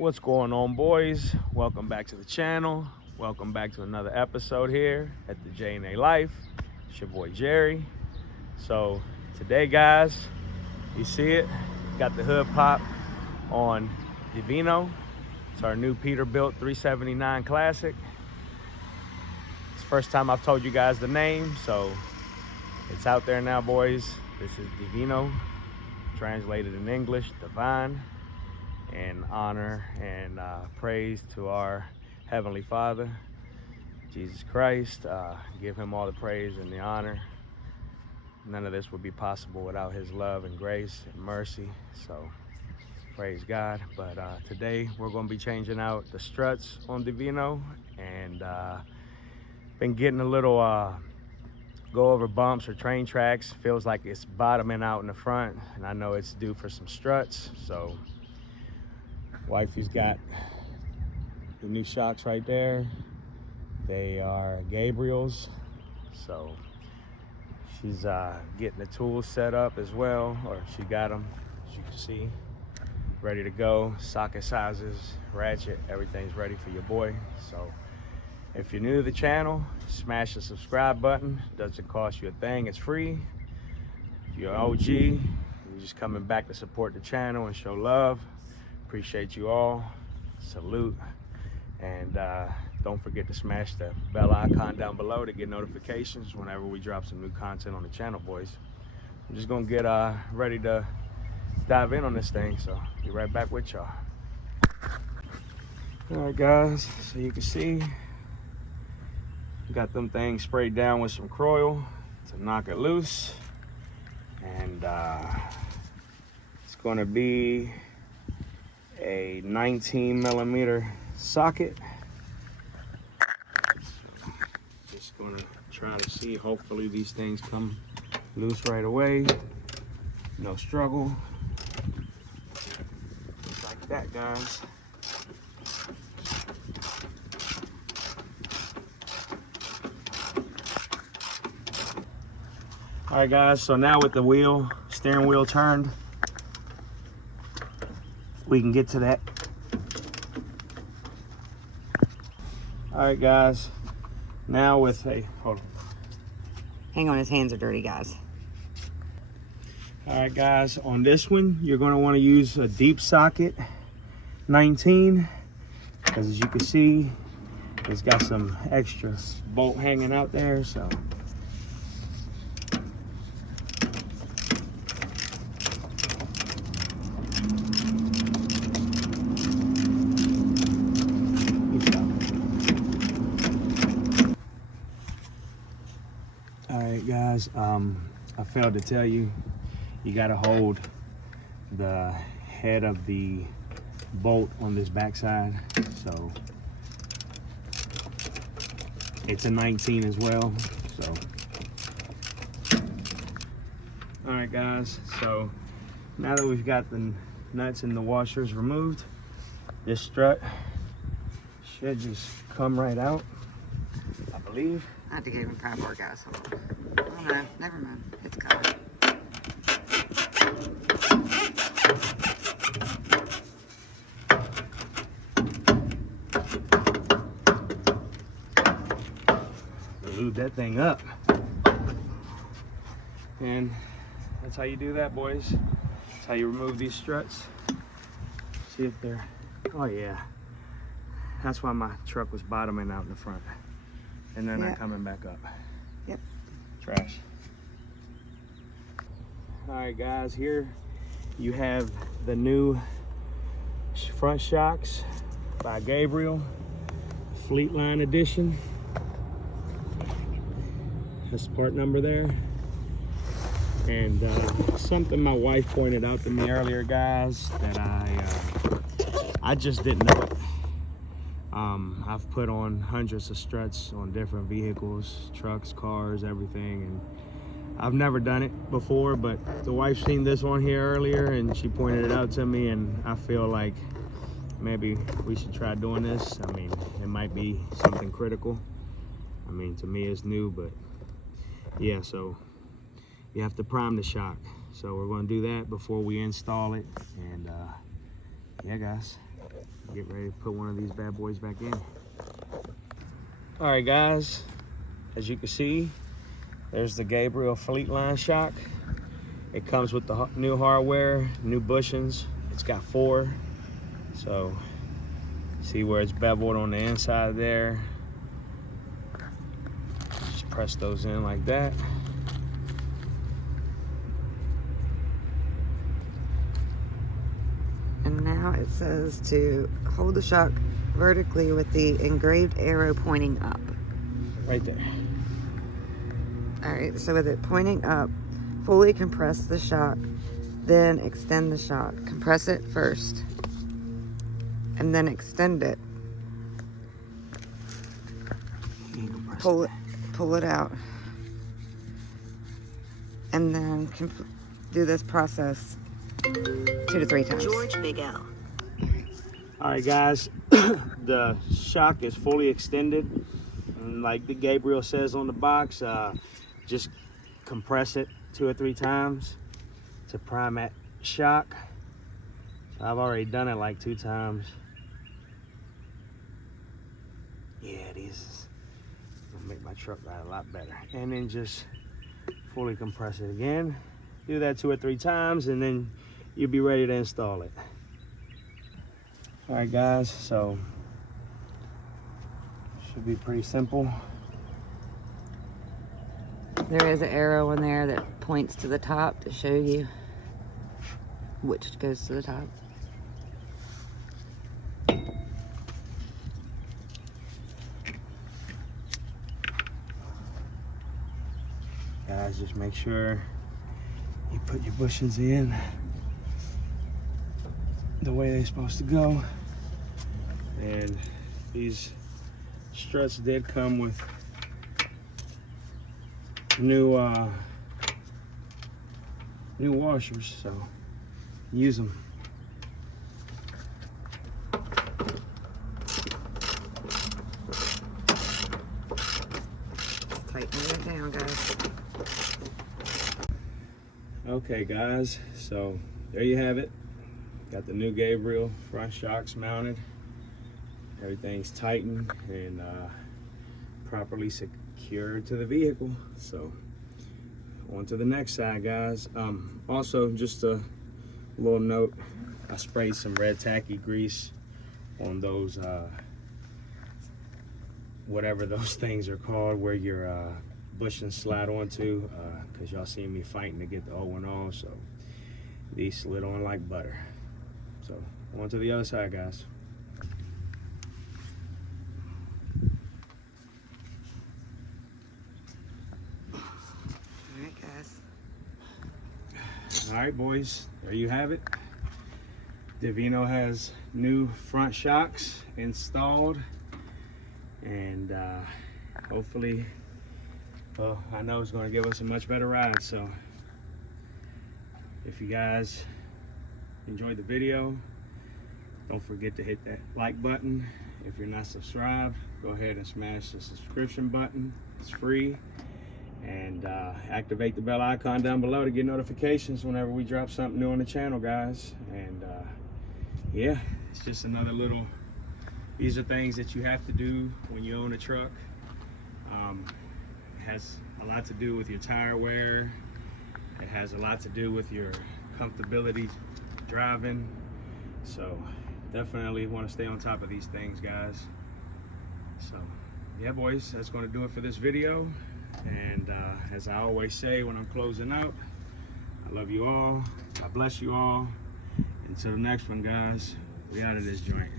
What's going on, boys? Welcome back to the channel. Welcome back to another episode here at the J&A Life. It's your boy Jerry. So today, guys, you see it, got the hood pop on Divino. It's our new Peterbilt 379 Classic. It's the first time I've told you guys the name, so it's out there now, boys. This is Divino, translated in English, divine, and honor and praise to our Heavenly Father, Jesus Christ. Give him all the praise and the honor. None of this would be possible without his love and grace and mercy. So praise God. But today we're going to be changing out the struts on Divino, and been getting a little go over bumps or train tracks. Feels like it's bottoming out in the front, and I know it's due for some struts. So wifey's got the new shocks right there. They are Gabriel's, so she's getting the tools set up as well, or she got them, as you can see, ready to go. Socket sizes, ratchet, everything's ready for your boy. So if you're new to the channel, smash the subscribe button. Doesn't cost you a thing, it's free. If you're an OG, you're just coming back to support the channel and show love, appreciate you all. Salute. And don't forget to smash the bell icon down below to get notifications whenever we drop some new content on the channel, boys. I'm just gonna get ready to dive in on this thing, so be right back with y'all. All right, guys, so you can see got them things sprayed down with some Croil to knock it loose, and it's gonna be a 19mm socket. Just gonna try to see, hopefully these things come loose right away, no struggle. Just like that, guys. All right, guys, so now with the steering wheel turned, we can get to that. All right, guys, now with a, hold on. Hang on, his hands are dirty, guys. All right, guys, on this one, you're gonna wanna use a deep socket 19, because as you can see, it's got some extra bolt hanging out there, so. All right, guys, I failed to tell you, you gotta hold the head of the bolt on this backside. So it's a 19 as well, so. All right, guys, so now that we've got the nuts and the washers removed, this strut should just come right out, I believe. I had to get him pry bar, guys. Oh no, never mind. It's coming. Lube that thing up. And that's how you do that, boys. That's how you remove these struts. See if they're, oh yeah. That's why my truck was bottoming out in the front. And then they're coming back up. Yep. Trash. All right, guys, here you have the new front shocks by Gabriel, Fleet Line Edition. That's the part number there. And something my wife pointed out to me earlier, guys, that I just didn't know it. I've put on hundreds of struts on different vehicles, trucks, cars, everything, and I've never done it before, but the wife seen this on here earlier and she pointed it out to me, and I feel like maybe we should try doing this. I mean, it might be something critical. I mean, to me it's new, but yeah, so you have to prime the shock. So we're going to do that before we install it, and yeah, guys, get ready to put one of these bad boys back in. All right, guys, as you can see, there's the Gabriel Fleetline shock. It comes with the new hardware, new bushings. It's got 4. So see where it's beveled on the inside there. Just press those in like that. And now it says to hold the shock vertically with the engraved arrow pointing up. Right there. All right, so with it pointing up, fully compress the shock, then extend the shock. Compress it first, and then extend it. Pull it out, and then do this process 2 to 3 times. George Big L. All right, guys, the shock is fully extended. And like the Gabriel says on the box, just compress it 2 or 3 times to prime that shock. So I've already done it like 2 times. Yeah, these is gonna make my truck ride a lot better. And then just fully compress it again. Do that 2 or 3 times, and then you'll be ready to install it. All right, guys, so should be pretty simple. There is an arrow in there that points to the top to show you which goes to the top. Guys, just make sure you put your bushings in the way they're supposed to go. And these struts did come with new washers, so use them. Tighten it down, guys. Okay, guys, so there you have it. Got the new Gabriel front shocks mounted. Everything's tightened and properly secured to the vehicle. So on to the next side, guys. Also, just a little note, I sprayed some red tacky grease on those whatever those things are called where your bushings slide onto, because y'all seen me fighting to get the old one off, so these slid on like butter. So on to the other side, guys. Alright, guys. All right, boys, there you have it. Divino has new front shocks installed, and hopefully, well, I know it's going to give us a much better ride. So if you guys enjoyed the video, don't forget to hit that like button. If you're not subscribed, go ahead and smash the subscription button. It's free. And activate the bell icon down below to get notifications whenever we drop something new on the channel, guys. And yeah, it's just another little, these are things that you have to do when you own a truck. It has a lot to do with your tire wear. It has a lot to do with your comfortability driving. So definitely want to stay on top of these things, guys. So yeah, boys, that's going to do it for this video. And as I always say when I'm closing out, I love you all. I bless you all. Until the next one, guys, we out of this joint.